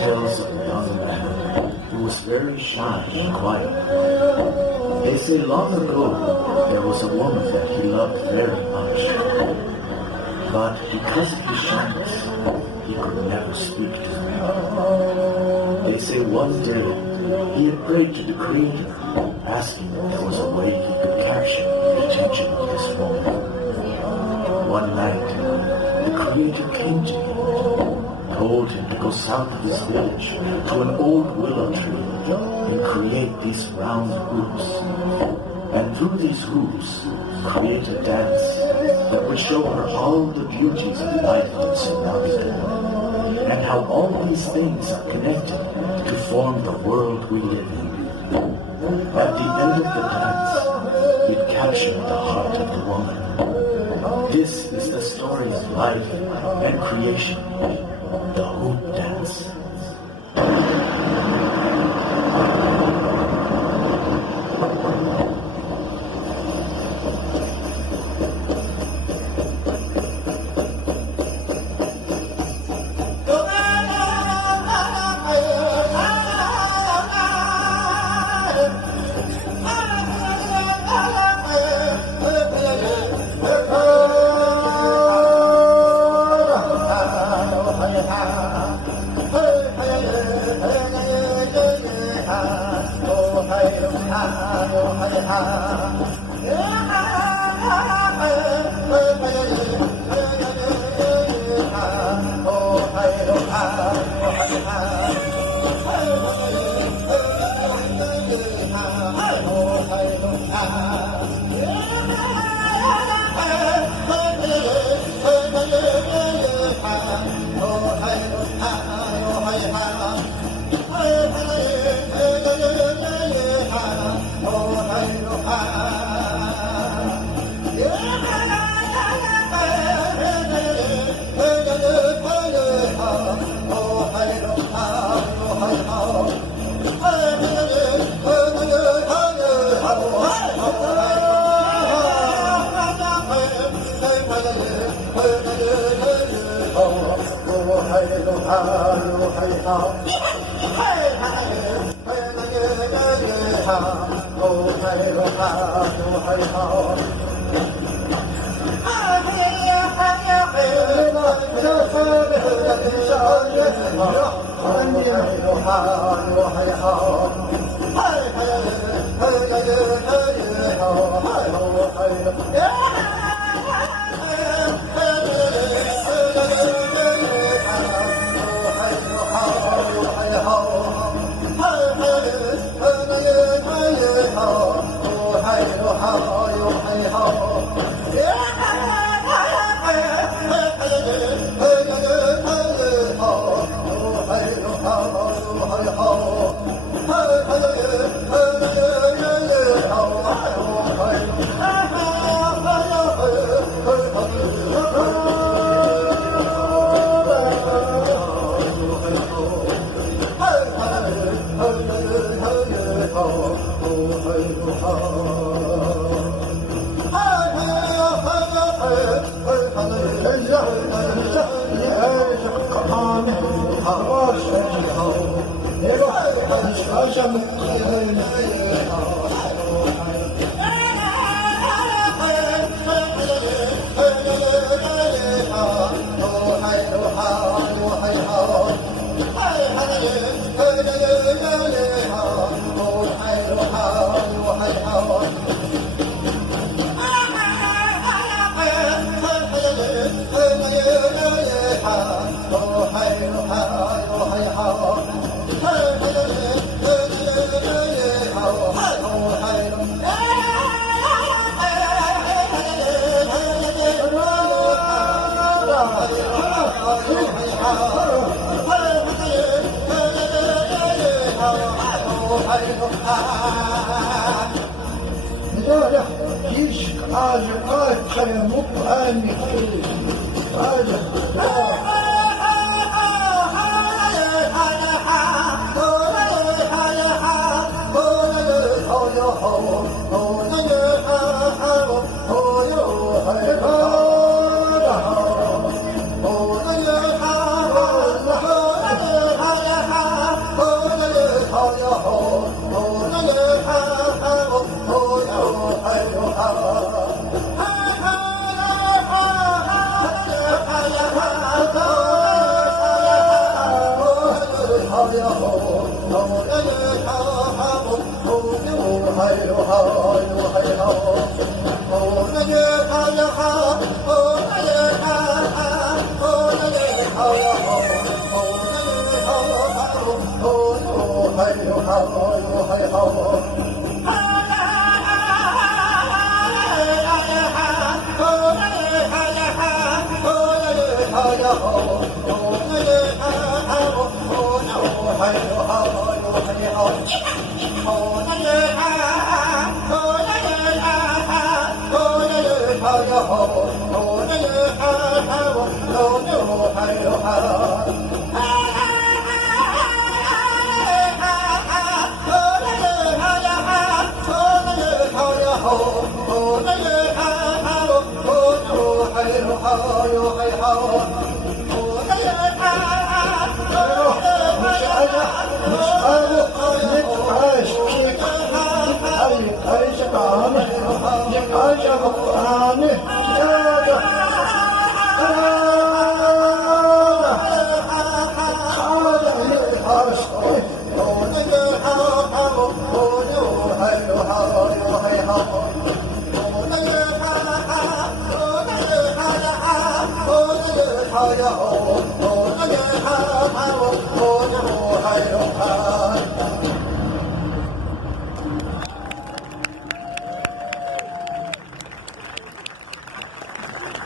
tells of a young man who was very shy and quiet. They say long ago there was a woman that he loved very much, but because of his shyness, he could never speak to her. They say one day he had prayed to the Creator, asking if there was a way he could capture the attention of this woman. One night, the Creator came to him, told him to go south of his village to an old willow tree and create these round hoops. And through these hoops, create a dance that would show her all the beauties of life that surrounds her, and how all these things are connected to form the world we live in. At the end of the dance, it captured the heart of the woman. This is the story of life and creation, the hoop dance.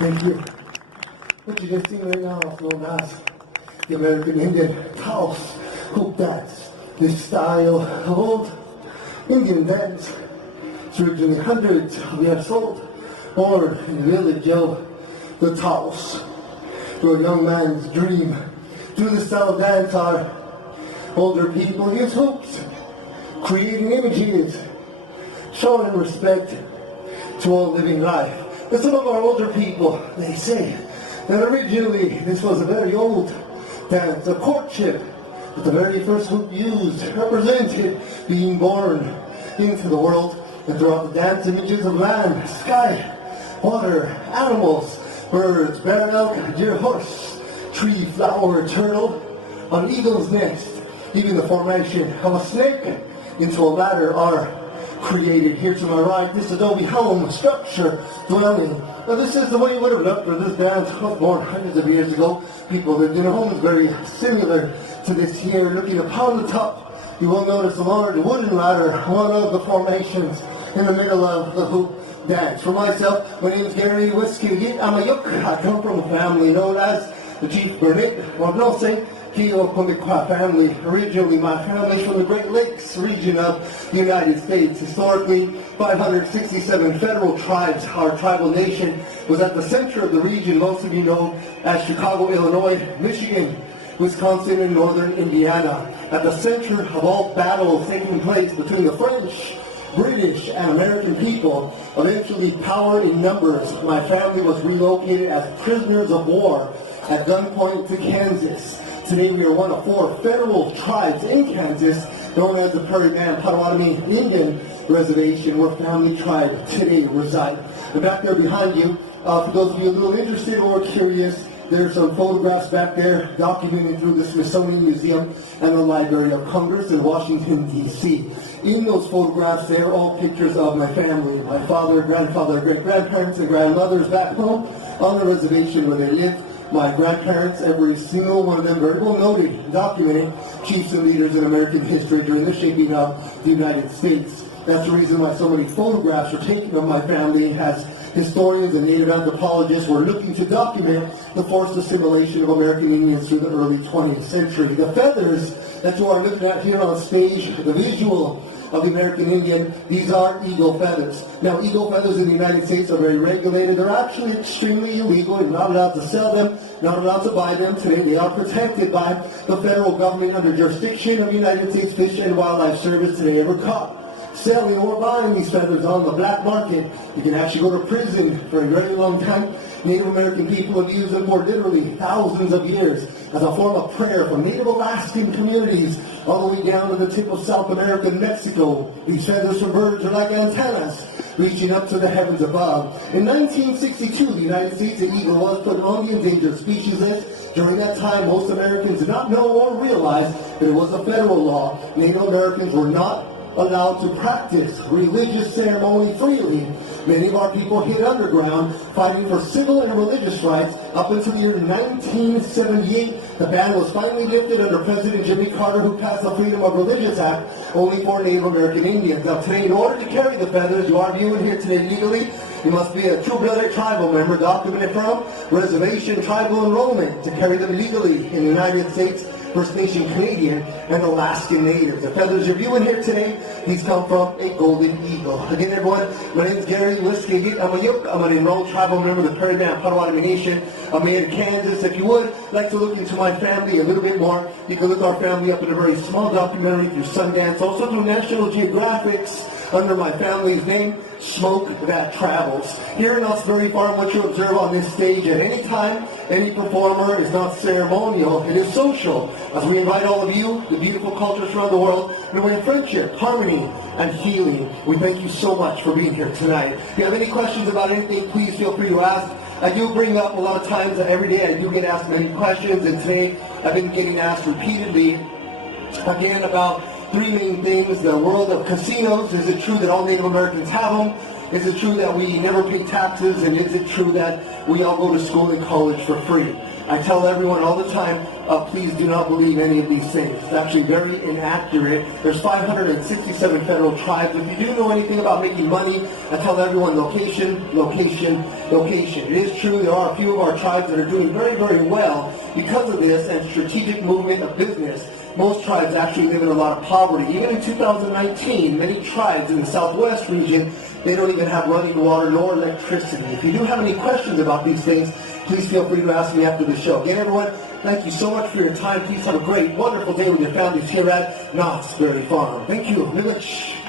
Thank you. What you just seen right now is known as the American Indian house hoop dance. This style of old Indian dance is originally hundreds of years old, born in the village of the Taos, where a young man's dream. Through this style of dance, our older people use hoops, creating images, showing respect to all living life. But some of our older people, they say that originally this was a very old dance, a courtship. But the very first hoop used represented being born into the world, and throughout the dance, images of land, sky, water, animals, birds, bear, elk, deer, horse, tree, flower, turtle, an eagle's nest, even the formation of a snake into a ladder are created. Here to my right, this adobe home structure dwelling. Now this is the way it would have looked for this dance was born hundreds of years ago. People lived in homes very similar to this here. Looking upon the top, you will notice a large wooden ladder, one of the formations in the middle of the hoop dance. For myself, my name is Gary Whiskey. I'm a Yuk. I come from a family known as the Chief Burnett Wagnose Kio Kumikwa family. Originally, my family is from the Great Lakes region of the United States. Historically, 567 federal tribes. Our tribal nation was at the center of the region, most of you know as Chicago, Illinois, Michigan, Wisconsin, and northern Indiana. At the center of all battles taking place between the French, British, and American people, eventually power in numbers, my family was relocated as prisoners of war at gunpoint to Kansas. Today we are one of 4 federal tribes in Kansas, known as the Prairie Man Potawatomi Indian Reservation, where family tribe today reside. And back there behind you, for those of you a little interested or curious, there's some photographs back there documented through the Smithsonian Museum and the Library of Congress in Washington, D.C. In those photographs, they're all pictures of my family, my father, grandfather, great-grandparents, and grandmothers back home on the reservation where they lived. My grandparents, every single one of them, very well noted, documenting chiefs and leaders in American history during the shaping of the United States. That's the reason why so many photographs are taken of my family, as historians and native anthropologists were looking to document the forced assimilation of American Indians through the early 20th century. The feathers that you are looking at here on stage, the visual of the American Indian, these are eagle feathers. Now, eagle feathers in the United States are very regulated. They're actually extremely illegal. You're not allowed to sell them, not allowed to buy them. Today, they are protected by the federal government under jurisdiction of the United States Fish and Wildlife Service. Today, ever caught selling or buying these feathers on the black market, you can actually go to prison for a very long time. Native American people have used them for literally thousands of years as a form of prayer for Native Alaskan communities all the way down to the tip of South America and Mexico. These feathers from birds are like antennas reaching up to the heavens above. In 1962, the United States eagle was put on the endangered species list. During that time, most Americans did not know or realize that it was a federal law. Native Americans were not allowed to practice religious ceremony freely. Many of our people hid underground, fighting for civil and religious rights. Up until the year 1978, the ban was finally lifted under President Jimmy Carter, who passed the Freedom of Religious Act only for Native American Indians. Now today, in order to carry the feathers you are viewing here today legally, you must be a true-blooded tribal member, documented from reservation tribal enrollment to carry them legally in the United States, First Nation Canadian, and Alaskan Native. The feathers you're viewing here today, these come from a golden eagle. Again, everyone, my name is Gary Wiskagit. I'm an enrolled tribal member of the Paradigm Potawatomi Nation. I'm here in Kansas. If you would like to look into my family a little bit more, you can look our family up in a very small documentary through Sundance, also through National Geographic's under my family's name, Smoke That Travels. Here in Knott's Berry Farm, what you observe on this stage at any time, any performer, is not ceremonial, it is social. As we invite all of you, the beautiful cultures around the world, to bring friendship, harmony, and healing. We thank you so much for being here tonight. If you have any questions about anything, please feel free to ask. I do bring up a lot of times, every day I do get asked many questions, and today I've been getting asked repeatedly, again, about three main things: the world of casinos. Is it true that all Native Americans have them? Is it true that we never pay taxes? And is it true that we all go to school and college for free? I tell everyone all the time, please do not believe any of these things. It's actually very inaccurate. There's 567 federal tribes. If you do know anything about making money, I tell everyone location, location, location. It is true there are a few of our tribes that are doing very, very well because of this and strategic movement of business. Most tribes actually live in a lot of poverty. Even in 2019, many tribes in the southwest region, they don't even have running water nor electricity. If you do have any questions about these things, please feel free to ask me after the show. Again, everyone, thank you so much for your time. Please have a great, wonderful day with your families here at Knott's Berry Farm. Thank you very much.